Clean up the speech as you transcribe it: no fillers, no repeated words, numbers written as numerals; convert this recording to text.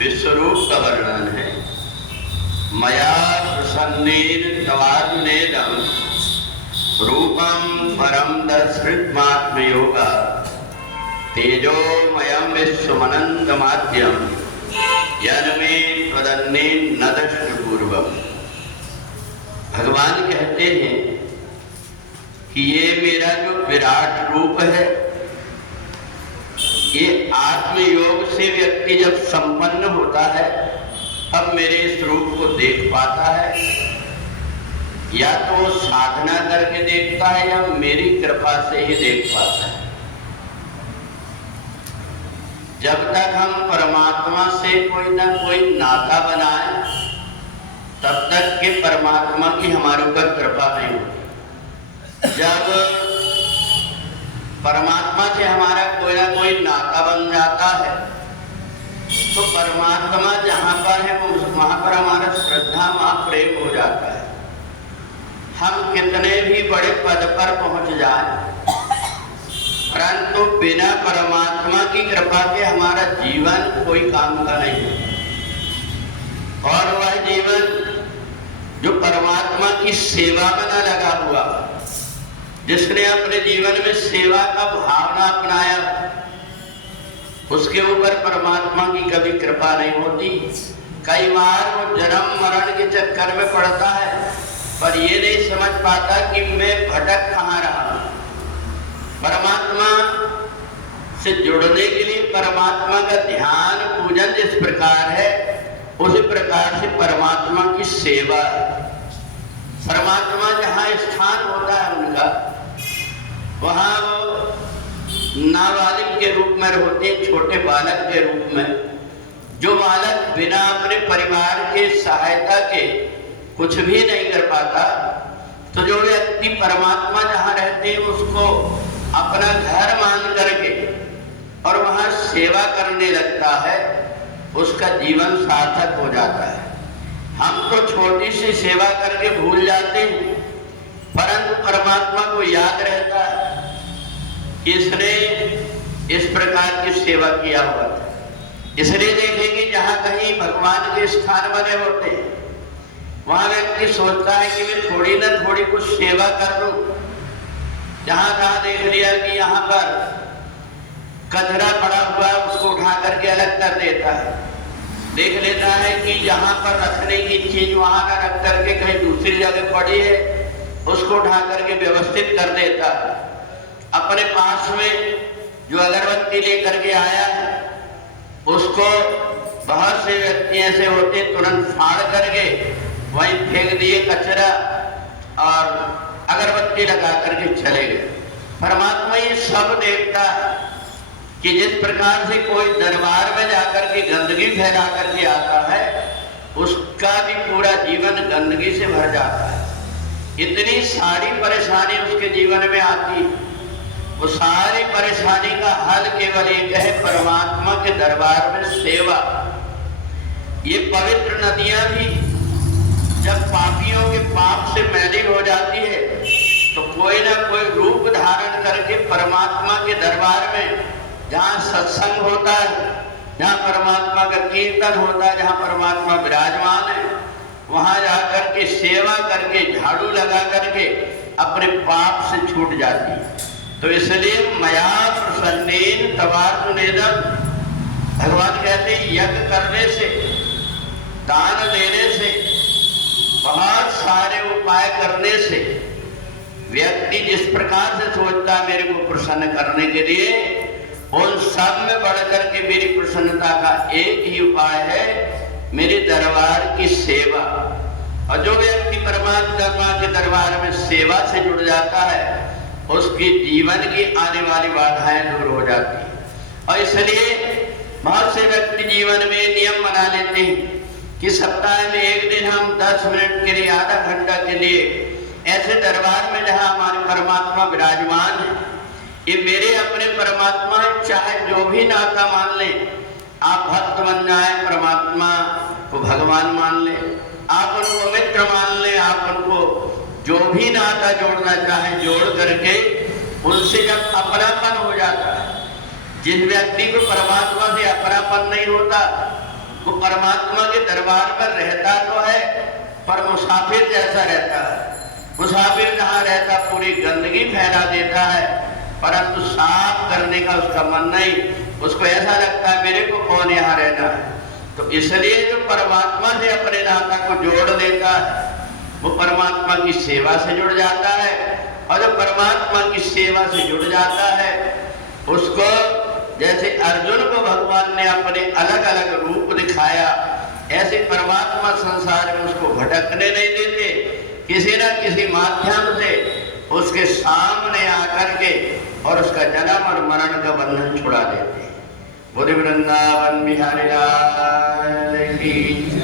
विश्वरूप का वर्णन है। मया प्रसन्नेन तवार्जुनेदं रूपं परम दर्शृत्मात्मयोगा तेजोमयं विश्वमनन्तमाद्यं यन्मे त्वदन्येन न दृष्टपूर्वम्। भगवान कहते हैं कि ये मेरा जो विराट रूप है, ये आत्मयोग से व्यक्ति जब संपन्न होता है तब मेरे इस रूप को देख पाता है। या तो वो साधना करके देखता है या मेरी कृपा से ही देख पाता है। जब तक हम परमात्मा से कोई ना कोई नाता बनाए तब तक के परमात्मा की हमारे ऊपर कृपा नहीं होती। जब परमात्मा से हमारा कोई ना कोई नाता बन जाता है तो परमात्मा जहाँ पर है वहाँ पर हमारा श्रद्धा महाप्रेम हो जाता है। हम कितने भी बड़े पद पर पहुंच जाएं, परंतु बिना परमात्मा की कृपा के हमारा जीवन कोई काम का नहीं है। और वह जीवन जो परमात्मा की सेवा में न लगा हुआ, जिसने अपने जीवन में सेवा का भावना अपनाया, उसके ऊपर परमात्मा की कभी कृपा नहीं होती। कई बार वो जन्म मरण के चक्कर में पड़ता है पर ये नहीं समझ पाता कि मैं भटक कहाँ रहा हूं। परमात्मा से जुड़ने के लिए परमात्मा का ध्यान पूजन जिस प्रकार है, उसी प्रकार से परमात्मा की सेवा है। परमात्मा जहाँ स्थान होता है उनका, वहाँ वो नाबालिग के रूप में होते हैं, छोटे बालक के रूप में। जो बालक बिना अपने परिवार के सहायता के कुछ भी नहीं कर पाता, तो जो व्यक्ति परमात्मा जहाँ रहते हैं उसको अपना घर मान करके और वहाँ सेवा करने लगता है, उसका जीवन सार्थक हो जाता है। हम तो छोटी सी सेवा करके भूल जाते हैं, परंतु परमात्मा को याद रहता है कि इसने इस प्रकार की सेवा किया हुआ था। इसलिए देखेंगे जहाँ कहीं भगवान के स्थान बने होते हैं वहाँ व्यक्ति सोचता है कि मैं थोड़ी ना थोड़ी कुछ सेवा कर लूं। जहाँ कहाँ देख लिया कि यहाँ पर कचरा पड़ा हुआ, उसको उठा करके अलग कर देता है। देख लेता है कि जहाँ पर रखने की चीज वहां ना रख करके कहीं दूसरी जगह पड़ी है, उसको उठा करके व्यवस्थित कर देता है। अपने पास में जो अगरबत्ती लेकर के आया है उसको बहुत से व्यक्ति ऐसे होते तुरंत फाड़ करके वहीं फेंक दिए कचरा और अगरबत्ती लगा करके चले गए। परमात्मा ये सब देखता है कि जिस प्रकार से कोई दरबार में जाकर के गंदगी फैला करके आता है, उसका भी पूरा जीवन गंदगी से भर जाता है। इतनी सारी परेशानी उसके जीवन में आती है, वो सारी परेशानी का हल केवल एक है, परमात्मा के दरबार में सेवा। ये पवित्र नदियां भी जब पापियों के पाप से मैली हो जाती है तो कोई ना कोई रूप धारण करके परमात्मा के दरबार में, जहाँ सत्संग होता है, जहाँ परमात्मा का कीर्तन होता है, जहाँ परमात्मा विराजमान है, वहां जाकर के सेवा करके झाड़ू लगा करके अपने पाप से छूट जाती है। तो इसलिए मया प्रसन्नेन तवार्जुनेदं, भगवान कहते हैं यज्ञ करने से, दान देने से, बहुत सारे उपाय करने से व्यक्ति जिस प्रकार से सोचता है मेरे को प्रसन्न करने के लिए, उन सब में बढ़कर के मेरी प्रसन्नता का एक ही उपाय है, मेरे दरबार की सेवा। और जो व्यक्ति परमात्मा के दरबार में सेवा से जुड़ जाता है उसकी जीवन की आने वाली बाधाएं दूर हो जाती हैं। और इसलिए बहुत से व्यक्ति जीवन में नियम बना लेते हैं कि सप्ताह में एक दिन हम 10 मिनट के लिए, आधा घंटा के लिए ऐसे दरबार में जहाँ हमारे परमात्मा विराजमान है, ये मेरे अपने परमात्मा है, चाहे जो भी नाता मान ले, आप भक्त बन जाए, परमात्मा को भगवान मान ले, आप उनको मित्र मान ले, आप उनको जो भी नाता जोड़ना चाहे जोड़ करके उनसे जब अपनापन हो जाता है, जिस व्यक्ति को परमात्मा से अपनापन नहीं होता वो परमात्मा के दरबार में रहता तो है पर मुसाफिर जैसा रहता है। मुसाफिर जहाँ रहता पूरी गंदगी फैला देता है, परंतु साफ करने का उसका मन नहीं। उसको ऐसा लगता है मेरे को कौन यहाँ रहना है। तो इसलिए जो परमात्मा से अपने नाता को जोड़ लेता है वो परमात्मा की सेवा से जुड़ जाता है, और जो परमात्मा की सेवा से जुड़ जाता है उसको, जैसे अर्जुन को भगवान ने अपने अलग अलग रूप दिखाया, ऐसे परमात्मा संसार में उसको भटकने नहीं देते। किसी न किसी माध्यम से उसके सामने आकर के और उसका जन्म और मरण का बंधन छुड़ा देते। बोले वृंदावन बिहारी लाल की।